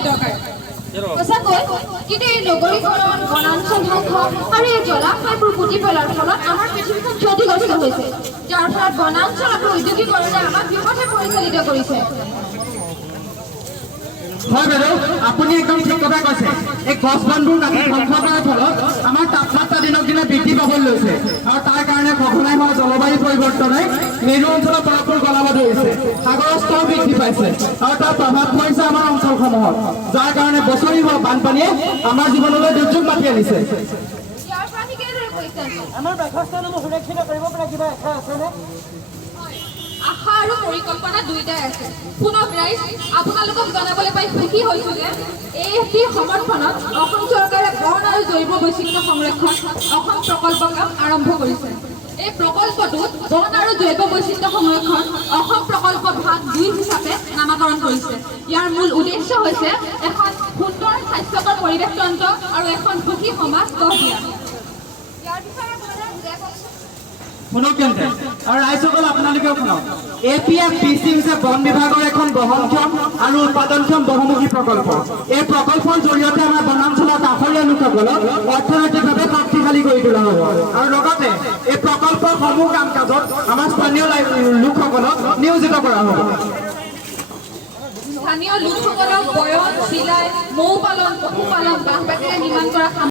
সময় দৰকাৰ সঁচাকৈ কিন্তু এই নগৰীকৰণ বনাঞ্চল ধ্বংস আৰু এই জলাশয়বোৰ পুতি পেলোৱাৰ ফলত আমাৰ পৃথিৱীখন ক্ষতিগ্ৰস্ত হৈছে যাৰ ফলত বনাঞ্চল আৰু ঔদ্যোগিকৰণে আমাক বিপথে পৰিচালিত কৰিছে হয় বাইদেউ আপুনি একদম ঠিক কথা কৈছে এই গছ বনবোৰ কাটি ধ্বংস কৰাৰ ফলত আমাৰ তাপমাত্ৰা দিনক দিনে বৃদ্ধি পাবলৈ লৈছে আৰু তাৰ কাৰণে সঘনাই হোৱা জলবায়ু পৰিৱৰ্তনে মেৰু অঞ্চলৰ বৰফবোৰ গলাব ধৰিছে সাগৰৰ স্তৰ বৃদ্ধি পাইছে আৰু তাৰ প্ৰভাৱ পৰিছে আমাৰ অঞ্চলসমূহত যাৰ কাৰণে বছৰি হোৱা বানপানীয়ে আমাৰ জীৱনলৈ দুৰ্যোগ মাতি আনিছে ইয়াৰ পৰা আমি কেনেদৰে পৰিত্ৰাণ পাম? আমাৰ বাসস্থানসমূহ সুৰক্ষিত কৰিব পৰা কিবা আশা আছেনে আশা আৰু পৰিকল্পনা দুয়োটাই আছে পুনঃ ৰাইজ আপোনালোকক জনাবলৈ পাই সুখী হৈছোঁ যে AFPৰ সমৰ্থনত অসম চৰকাৰে বন আৰু জৈৱ বৈচিত্ৰ্য সংৰক্ষণ অসম প্ৰকল্প কাম আৰম্ভ কৰিছে এই প্ৰকল্পটোত বন আৰু জৈৱ বৈচিত্ৰ্য সংৰক্ষণ অসম প্ৰকল্প ভাগ 2 হিচাপে নামাকৰণ কৰিছে ইয়াৰ মূল উদ্দেশ্য হৈছে এখন সুন্দৰ স্বাস্থ্যকৰ পৰিৱেশ তন্ত্ৰ আৰু এখন সুখী সমাজ গঢ় দিয়া ইয়াৰ বিষয়ে আপোনালোকে বুজাই কওকচোন শুনক তেন্তে আৰু ৰাইজসকল আপোনালোকেও শুনক APFBC হৈছে বন বিভাগৰ এখন বহনক্ষম আৰু উৎপাদনক্ষম বহুমুখী প্ৰকল্প এই প্ৰকল্পৰ জৰিয়তে আমাৰ বনাঞ্চলৰ কাষৰীয়া লোকসকলক অৰ্থনৈতিকভাৱে শক্তিশালী কৰি তোলা হ'ব আৰু লগতে এই প্ৰকল্পৰ সমূহ কাম কাজত আমাৰ স্থানীয় লোকসকলক নিয়োজিত কৰা হ'ব স্থানীয় লোকসকলক বয়ন চিলাই মৌ পালন পশুপালন বাঁহ বেতেৰে নিৰ্মাণ কৰা